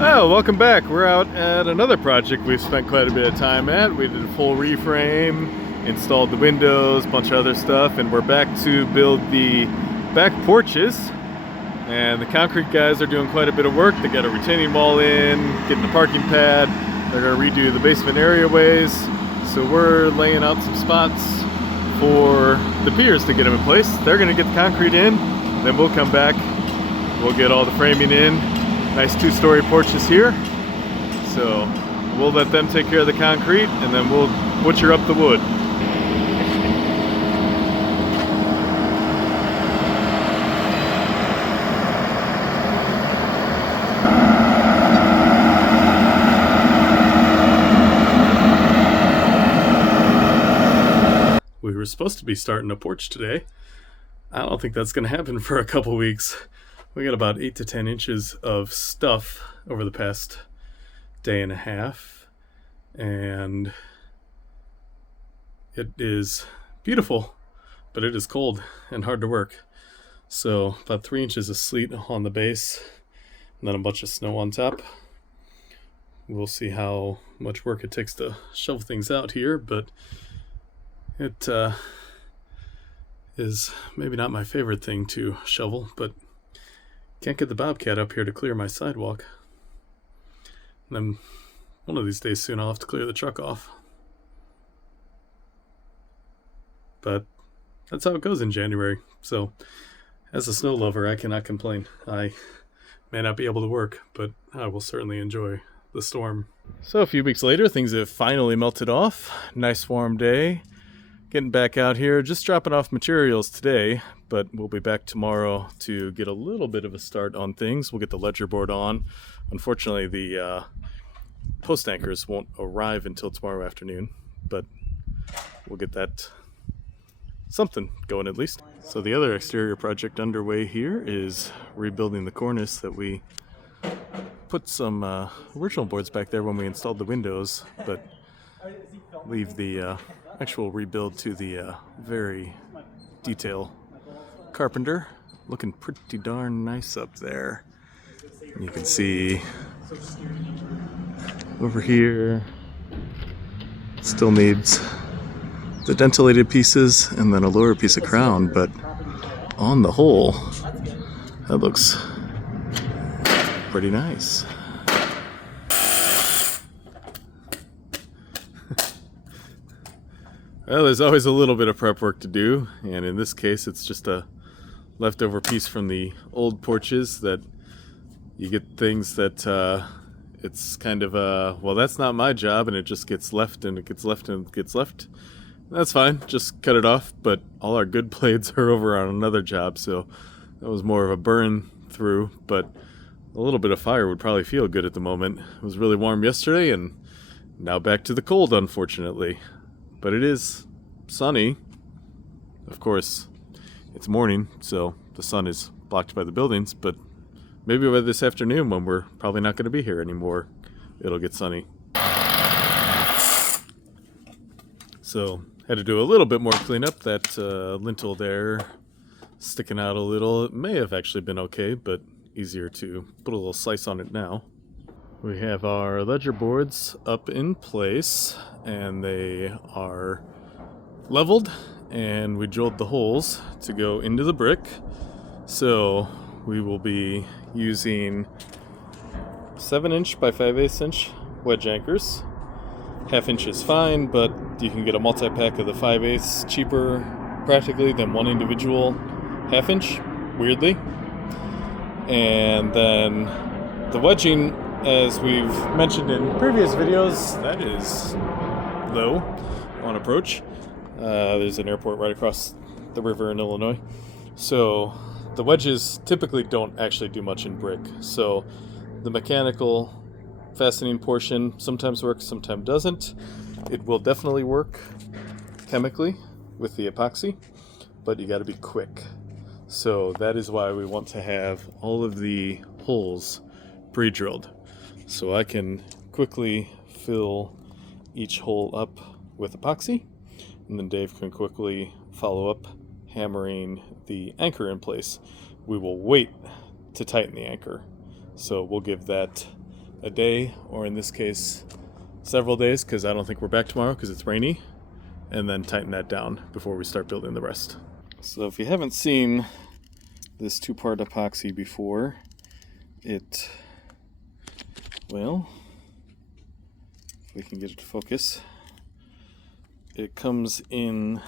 Oh, welcome back. We're out at another project we've spent quite a bit of time at. We did a full reframe, installed the windows, a bunch of other stuff, and we're back to build the back porches. And the concrete guys are doing quite a bit of work. They got a retaining wall in, getting the parking pad. They're going to redo the basement areaways. So we're laying out some spots for the piers to get them in place. They're going to get the concrete in, then we'll come back. We'll get all the framing in. Nice two-story porches here, so we'll let them take care of the concrete and then we'll butcher up the wood. We were supposed to be starting a porch today. I don't think that's going to happen for a couple weeks. We got about 8 to 10 inches of stuff over the past day and a half, and it is beautiful, but it is cold and hard to work. So about 3 inches of sleet on the base, and then a bunch of snow on top. We'll see how much work it takes to shovel things out here, but it is maybe not my favorite thing to shovel, but can't get the bobcat up here to clear my sidewalk. And then one of these days soon I'll have to clear the truck off. But that's how it goes in January. So as a snow lover, I cannot complain. I may not be able to work, but I will certainly enjoy the storm. So a few weeks later, things have finally melted off. Nice warm day. Getting back out here, just dropping off materials today, but we'll be back tomorrow to get a little bit of a start on things. We'll get the ledger board on. Unfortunately, the post anchors won't arrive until tomorrow afternoon, but we'll get that something going at least. So the other exterior project underway here is rebuilding the cornice that we put some original boards back there when we installed the windows, but leave the actual rebuild to the very detail carpenter. Looking pretty darn nice up there. And you can see over here still needs the dentelated pieces and then a lower piece of crown, but on the whole that looks pretty nice. Well, there's always a little bit of prep work to do, and in this case it's just a leftover piece from the old porches that you get things that it's kind of well, that's not my job, and it just gets left and it gets left and it gets left. That's fine, just cut it off, but all our good blades are over on another job, so that was more of a burn through, but a little bit of fire would probably feel good at the moment. It was really warm yesterday and now back to the cold, unfortunately. But it is sunny. Of course, it's morning, so the sun is blocked by the buildings, but maybe by this afternoon, when we're probably not going to be here anymore, it'll get sunny. So, had to do a little bit more cleanup. That lintel there sticking out a little. It may have actually been okay, but easier to put a little slice on it now. We have our ledger boards up in place, and they are leveled, and we drilled the holes to go into the brick. So we will be using 7-inch by 5/8 inch wedge anchors. Half inch is fine, but you can get a multi-pack of the 5/8 cheaper practically than one individual half inch, weirdly. And then the wedging, as we've mentioned in previous videos, that is low on approach. There's an airport right across the river in Illinois. So the wedges typically don't actually do much in brick. So the mechanical fastening portion sometimes works, sometimes doesn't. It will definitely work chemically with the epoxy, but you got to be quick. So that is why we want to have all of the holes pre-drilled, so I can quickly fill each hole up with epoxy, and then Dave can quickly follow up hammering the anchor in place. We will wait to tighten the anchor, so we'll give that a day, or in this case, several days, because I don't think we're back tomorrow because it's rainy, and then tighten that down before we start building the rest. So if you haven't seen this two-part epoxy before, well, if we can get it to focus, it comes in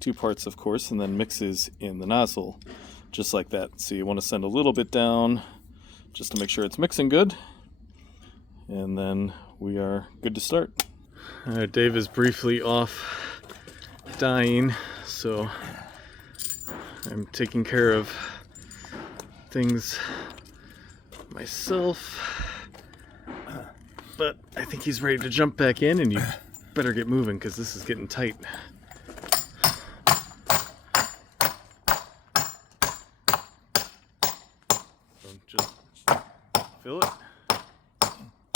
two parts, of course, and then mixes in the nozzle, just like that. So you want to send a little bit down just to make sure it's mixing good, and then we are good to start. Dave is briefly off dying, so I'm taking care of things myself, but I think he's ready to jump back in, and you better get moving because this is getting tight. So just fill it,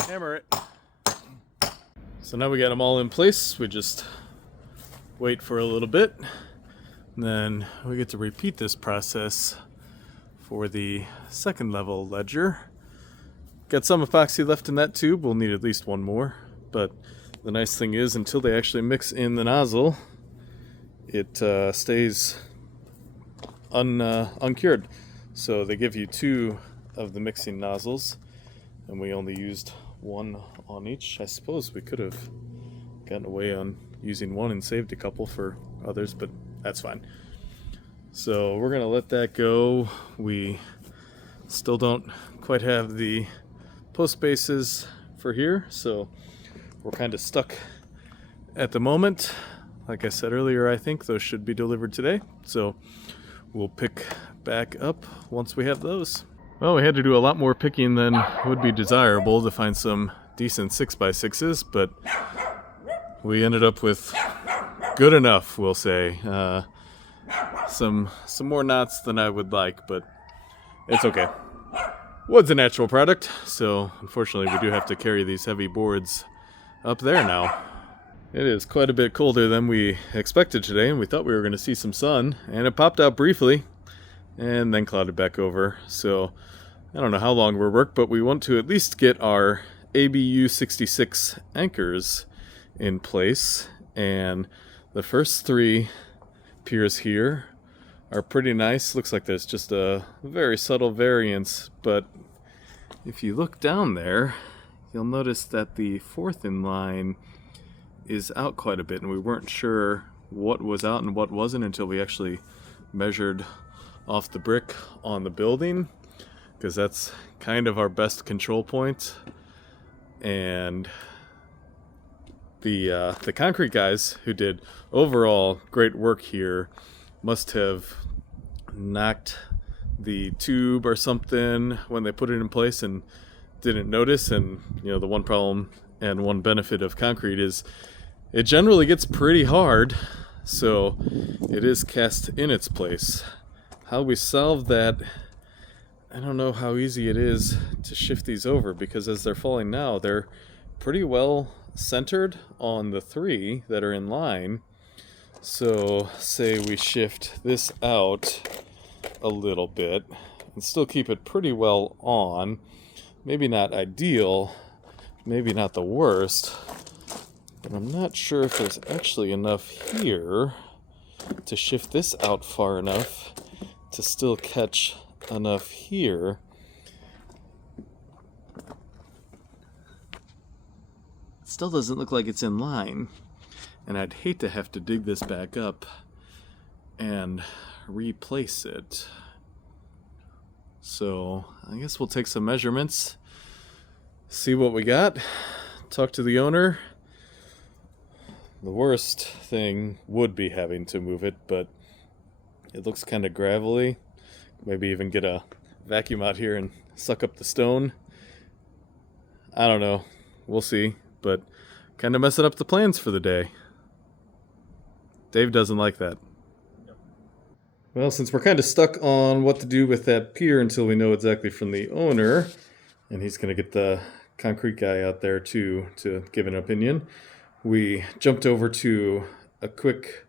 hammer it. So now we got them all in place. We just wait for a little bit, and then we get to repeat this process for the second level ledger. Got some epoxy left in that tube. We'll need at least one more, but the nice thing is, until they actually mix in the nozzle, it stays uncured. So they give you two of the mixing nozzles, and we only used one on each. I suppose we could have gotten away on using one and saved a couple for others, but that's fine. So we're gonna let that go. We still don't quite have the post bases for here, so we're kind of stuck at the moment. Like I said earlier, I think those should be delivered today, so we'll pick back up once we have those. Well, we had to do a lot more picking than would be desirable to find some decent 6x6s, but we ended up with good enough, we'll say. Some more knots than I would like, but it's okay. Wood's a natural product, so unfortunately we do have to carry these heavy boards up there now. It is quite a bit colder than we expected today, and we thought we were going to see some sun, and it popped out briefly and then clouded back over. So I don't know how long we're worked, but we want to at least get our ABU 66 anchors in place, and the first three piers here are pretty nice. Looks like there's just a very subtle variance, but if you look down there, you'll notice that the fourth in line is out quite a bit, and we weren't sure what was out and what wasn't until we actually measured off the brick on the building, because that's kind of our best control point. And the concrete guys who did overall great work here must have knocked the tube or something when they put it in place and didn't notice. And you know, the one problem and one benefit of concrete is it generally gets pretty hard, so it is cast in its place. How we solve that, I don't know how easy it is to shift these over, because as they're falling now, they're pretty well centered on the three that are in line. So say we shift this out a little bit and still keep it pretty well on. Maybe not ideal, maybe not the worst, but I'm not sure if there's actually enough here to shift this out far enough to still catch enough here. It still doesn't look like it's in line, and I'd hate to have to dig this back up and replace it. So I guess we'll take some measurements, see what we got, talk to the owner. The worst thing would be having to move it, but it looks kind of gravelly. Maybe even get a vacuum out here and suck up the stone. I don't know. We'll see, but kind of messing up the plans for the day. Dave doesn't like that. Well, since we're kind of stuck on what to do with that pier until we know exactly from the owner, and he's going to get the concrete guy out there too to give an opinion, we jumped over to a quick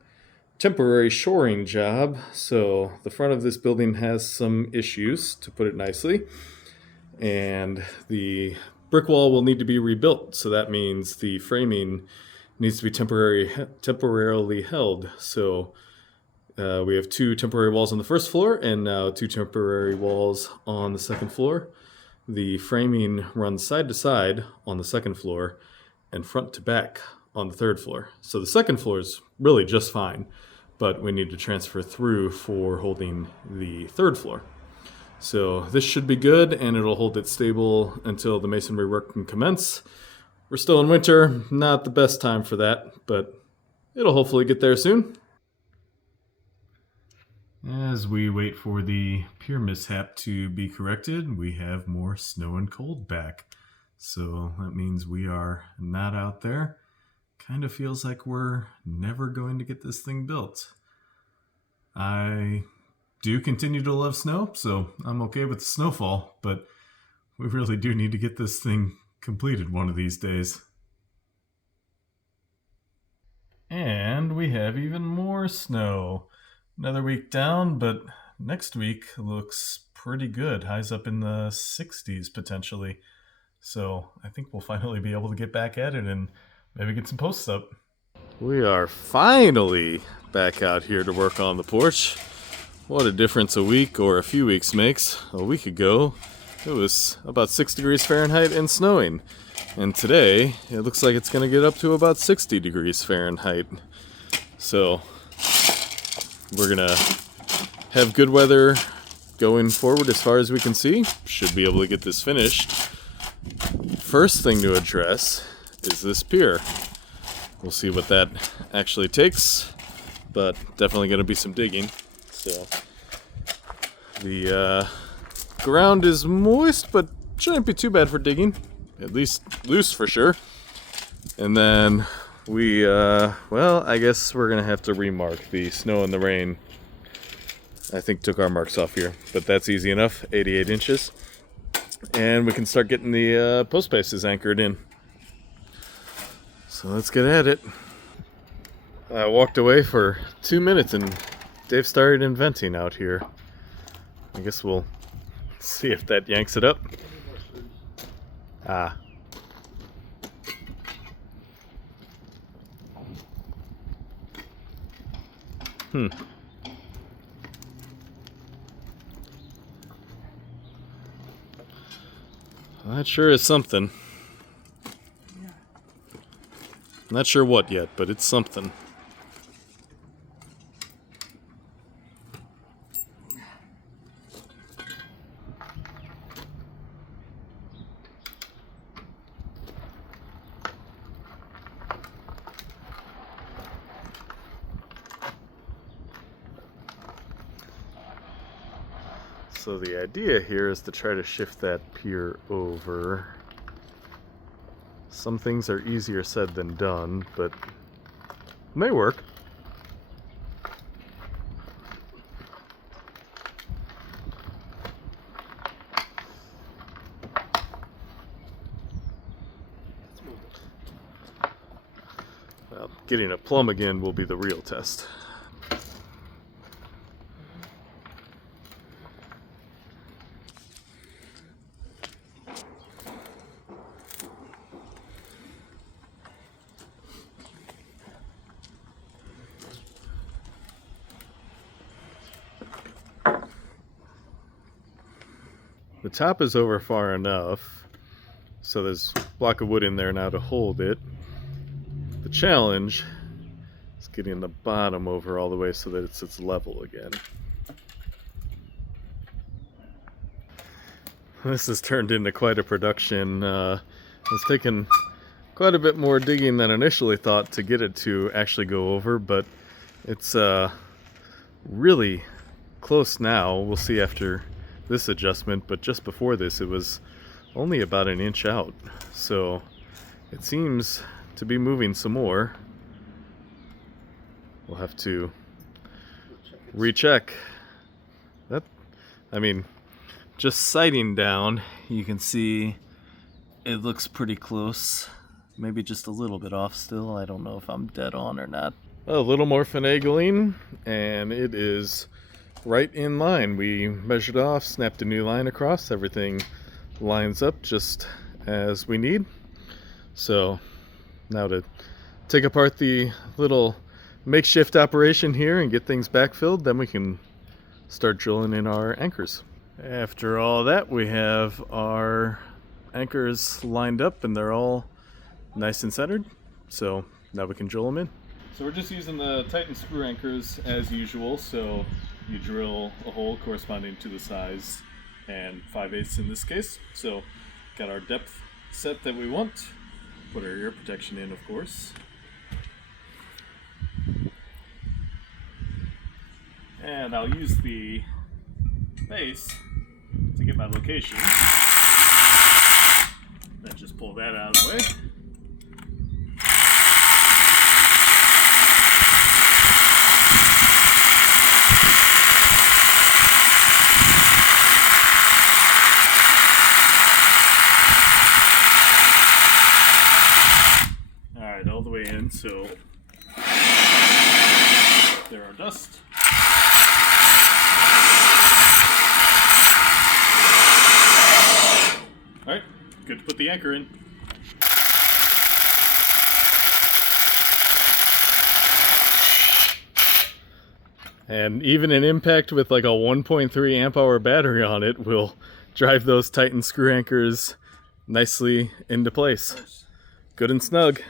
temporary shoring job. So the front of this building has some issues, to put it nicely, and the brick wall will need to be rebuilt, so that means the framing needs to be temporarily held. So we have 2 temporary walls on the first floor and now 2 temporary walls on the second floor. The framing runs side to side on the second floor and front to back on the third floor. So the second floor is really just fine, but we need to transfer through for holding the third floor. So this should be good, and it'll hold it stable until the masonry work can commence. We're still in winter, not the best time for that, but it'll hopefully get there soon. As we wait for the pier mishap to be corrected, we have more snow and cold back. So that means we are not out there. Kind of feels like we're never going to get this thing built. I do continue to love snow, so I'm okay with the snowfall, but we really do need to get this thing completed one of these days. And we have even more snow. Another week down, but next week looks pretty good. Highs up in the 60s potentially. So I think we'll finally be able to get back at it and maybe get some posts up. We are finally back out here to work on the porch. What a difference a week or a few weeks makes. A week ago, it was about 6 degrees Fahrenheit and snowing. And today, it looks like it's going to get up to about 60 degrees Fahrenheit. So we're going to have good weather going forward as far as we can see. Should be able to get this finished. First thing to address is this pier. We'll see what that actually takes, but definitely going to be some digging. So the ground is moist, but shouldn't be too bad for digging. At least loose for sure. And then we, well, I guess we're going to have to remark. The snow and the rain, I think, took our marks off here. But that's easy enough, 88 inches. And we can start getting the post bases anchored in. So let's get at it. I walked away for 2 minutes and Dave started inventing out here. I guess we'll see if that yanks it up. Ah. That sure is something. Not sure what yet, but it's something. So the idea here is to try to shift that pier over. Some things are easier said than done, but may work. Well, getting it plumb again will be the real test. The top is over far enough, so there's a block of wood in there now to hold it. The challenge is getting the bottom over all the way so that it sits level again. This has turned into quite a production. It's taken quite a bit more digging than initially thought to get it to actually go over, but it's really close now. We'll see after this adjustment, but just before this it was only about an inch out, so it seems to be moving some more. We'll have to recheck that. I mean, just sighting down, you can see it looks pretty close, maybe just a little bit off still. I don't know if I'm dead on or not. A little more finagling and it is right in line. We measured off, snapped a new line across, everything lines up just as we need. So now to take apart the little makeshift operation here and get things backfilled, then we can start drilling in our anchors. After all that, we have our anchors lined up and they're all nice and centered. So now we can drill them in. So we're just using the Titan screw anchors as usual. So you drill a hole corresponding to the size and 5/8 in this case. So got our depth set that we want. Put our ear protection in, of course. And I'll use the base to get my location. Then just pull that out of the way. Alright, all the way in, so there are dust. Alright, good to put the anchor in. And even an impact with like a 1.3 amp hour battery on it will drive those Titan screw anchors nicely into place. Good and snug.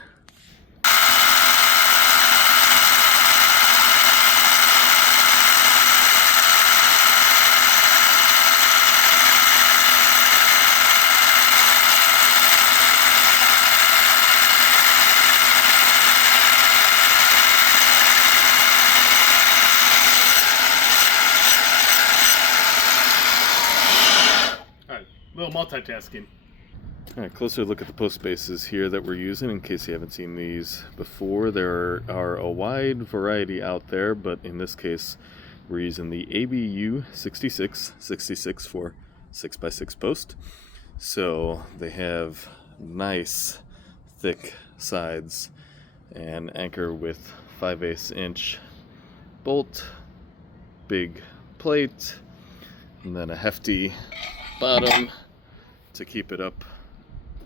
Little multitasking. Alright, closer look at the post bases here that we're using in case you haven't seen these before. There are a wide variety out there, but in this case we're using the ABU 66 for 6x6 post. So they have nice thick sides and anchor with 5/8 inch bolt, big plate, and then a hefty bottom to keep it up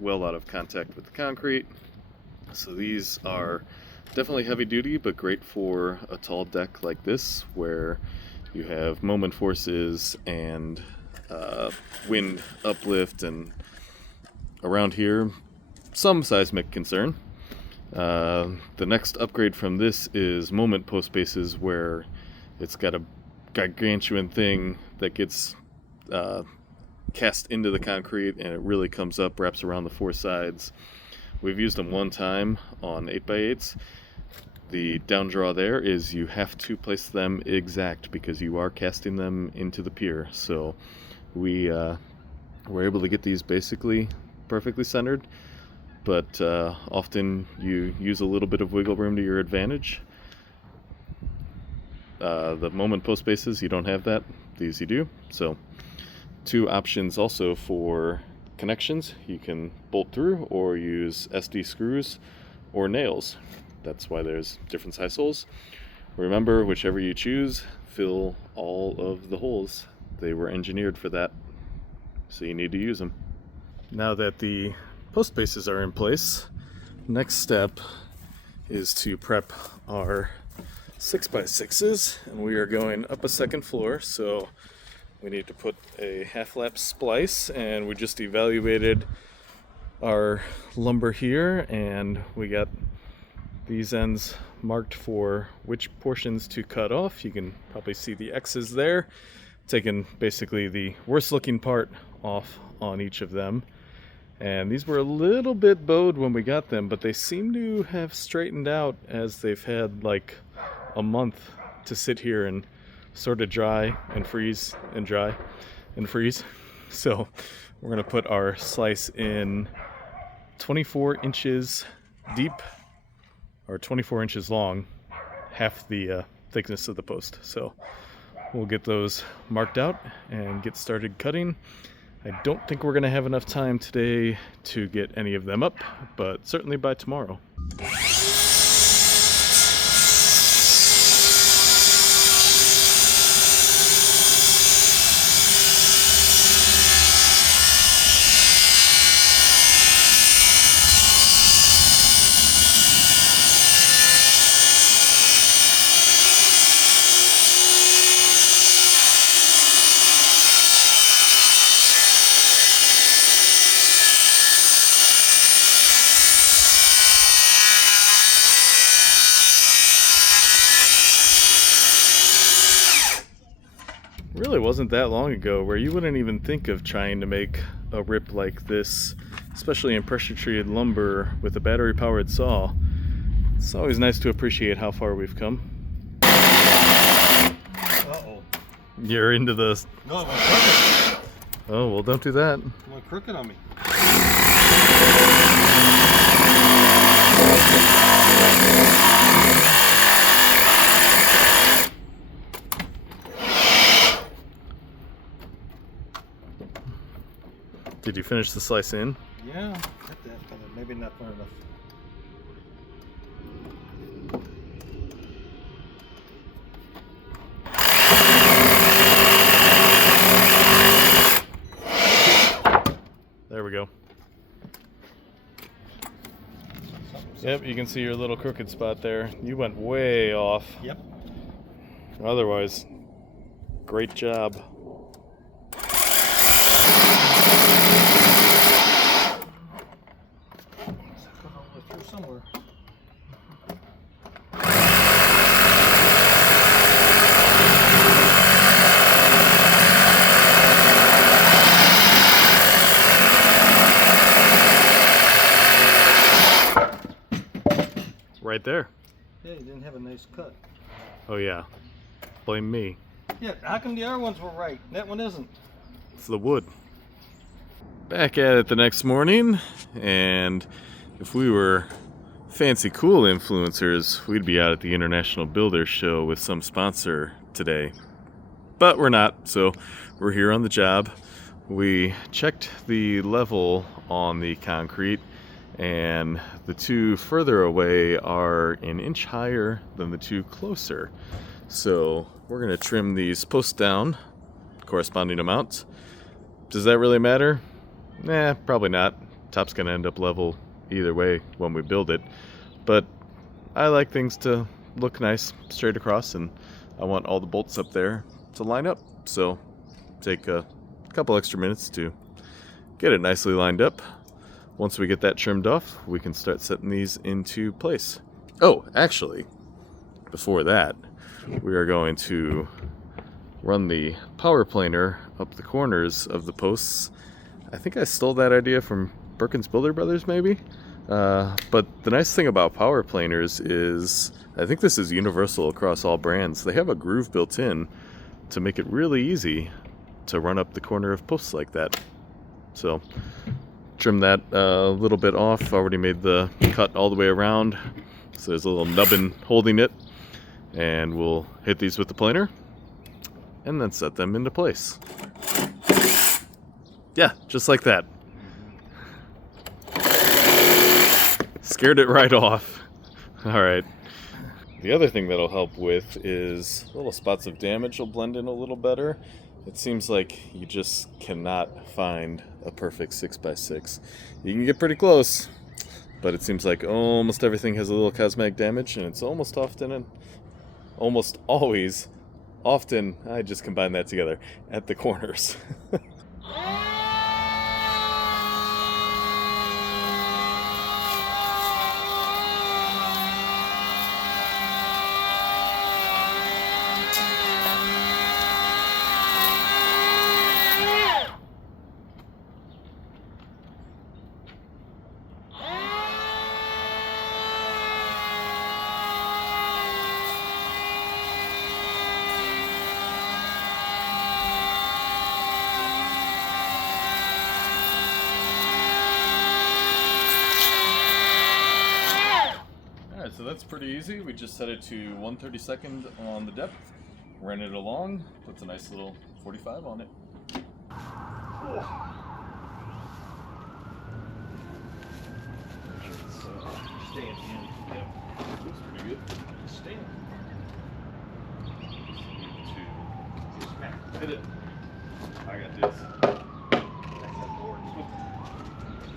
well out of contact with the concrete. So these are definitely heavy duty, but great for a tall deck like this where you have moment forces and wind uplift, and around here some seismic concern. The next upgrade from this is moment post bases, where it's got a gargantuan thing that gets cast into the concrete and it really comes up, wraps around the four sides. We've used them one time on 8x8s. The down draw there is you have to place them exact because you are casting them into the pier. So we were able to get these basically perfectly centered, but often you use a little bit of wiggle room to your advantage. The moment post bases, you don't have that. These you do. So two options also for connections. You can bolt through or use SD screws or nails. That's why there's different size holes. Remember, whichever you choose, fill all of the holes. They were engineered for that, so you need to use them. Now that the post bases are in place, next step is to prep our 6x6s, and we are going up a second floor, so we need to put a half-lap splice, and we just evaluated our lumber here, and we got these ends marked for which portions to cut off. You can probably see the X's there, taking basically the worst looking part off on each of them. And these were a little bit bowed when we got them, but they seem to have straightened out as they've had like a month to sit here and sort of dry and freeze and dry and freeze. So we're gonna put our slice in 24 inches deep, or 24 inches long, half the thickness of the post. So we'll get those marked out and get started cutting. I don't think we're gonna have enough time today to get any of them up, but certainly by tomorrow. really wasn't that long ago where you wouldn't even think of trying to make a rip like this, especially in pressure-treated lumber with a battery-powered saw. It's always nice to appreciate how far we've come. Uh-oh. You're into the... No, it went crooked. Oh, well, don't do that. It went crooked on me. Did you finish the slice in? Yeah, got that, but maybe not far enough. There we go. Yep, you can see your little crooked spot there. You went way off. Yep. Otherwise, great job. Through somewhere. Right there. Yeah, you didn't have a nice cut. Oh yeah. Blame me. Yeah, how come the other ones were right? That one isn't. It's the wood. Back at it the next morning, and if we were fancy cool influencers, we'd be out at the International Builders Show with some sponsor today. But we're not, so we're here on the job. We checked the level on the concrete, and the two further away are an inch higher than the two closer. So we're gonna trim these posts down corresponding amounts. Does that really matter? Nah, probably not. Top's gonna end up level either way when we build it. But I like things to look nice straight across, and I want all the bolts up there to line up. So take a couple extra minutes to get it nicely lined up. Once we get that trimmed off, we can start setting these into place. Oh, actually, before that, we are going to run the power planer up the corners of the posts. I think I stole that idea from Perkins Builder Brothers, maybe? But the nice thing about power planers is, I think this is universal across all brands, they have a groove built in to make it really easy to run up the corner of posts like that. So, trim that a little bit off. Already made the cut all the way around, so there's a little nubbin holding it, and we'll hit these with the planer and then set them into place. Yeah, just like that. Scared it right off. All right. The other thing that'll help with is little spots of damage will blend in a little better. It seems like you just cannot find a perfect 6x6. You can get pretty close, but it seems like almost everything has a little cosmetic damage, and it's almost always, I just combine that together, at the corners. So that's pretty easy. We just set it to 1/32 on the depth, ran it along, puts a nice little 45 on it. Stay at the end. Yep, looks pretty good. Stay. Hit it. I got this.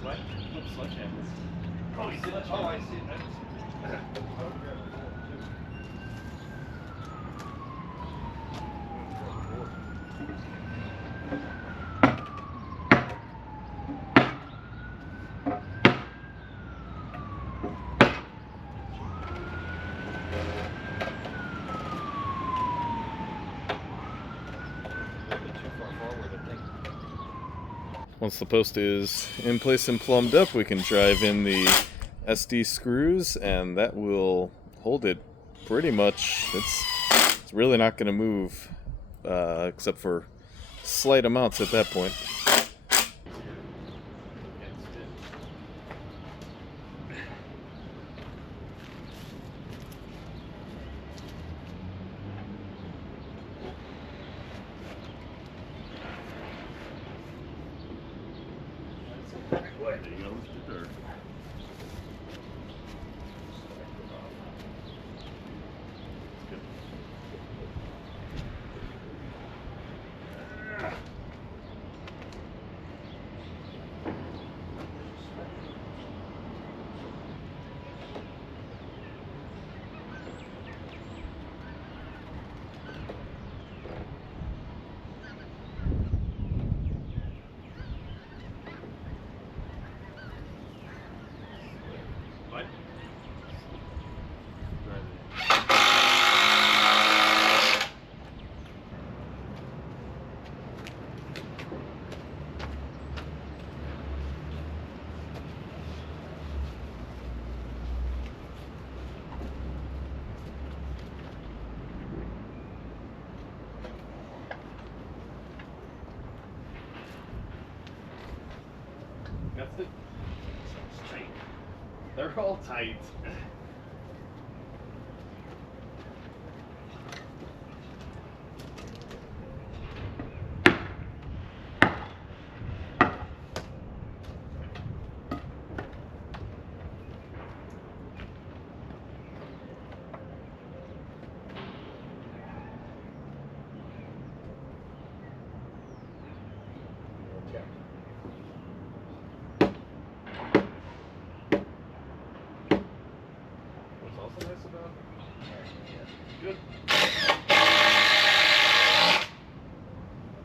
What? Sledgehammers. Oh, I see it. Once the post is in place and plumbed up, we can drive in the SD screws, and that will hold it pretty much. It's really not going to move, except for slight amounts at that point. That's it. Sounds tight. They're all tight. Good.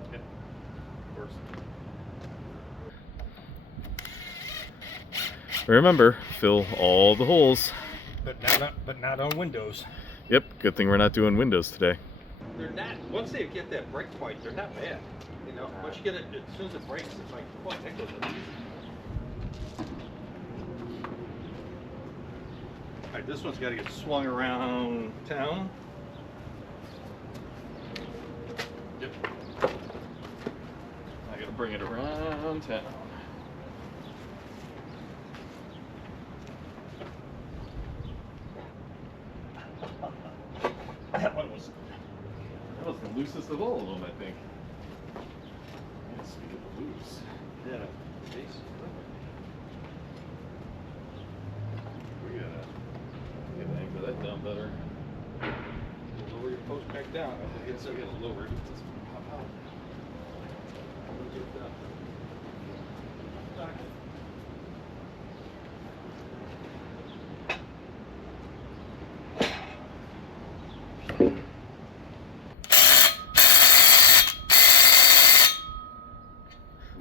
Okay. Works. Remember, fill all the holes. But not on windows. Yep, good thing we're not doing windows today. They're not. Once they get that brake point, they're not bad. You know, once you get it, as soon as it breaks, it's like, what, that goes easy. All right, this one's got to get swung around town. Yep. I gotta bring it around town. That one was. That was the loosest of all of them, I think. Yes, we get the loose. Yeah. Jeez. We gotta get the angle of that down better. Lower your post back down. Yes, we gotta lower it. Just pop out.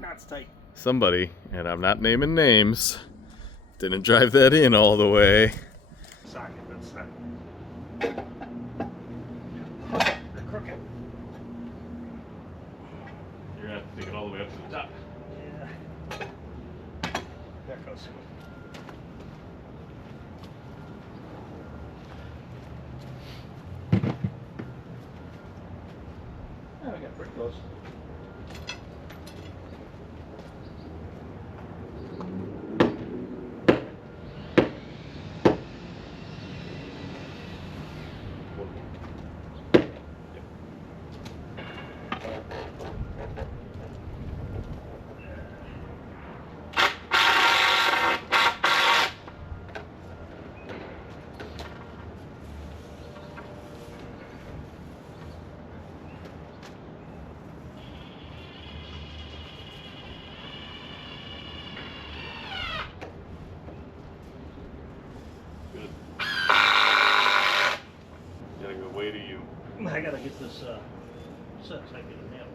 Knots tight. Somebody, and I'm not naming names, didn't drive that in all the way. Socket, that's that. They're crooked. You're gonna have to take it all the way up to the top. Yeah. There goes. Oh, we got pretty close. Good. Gotta go way to you. I gotta get this set so I can get it nailed.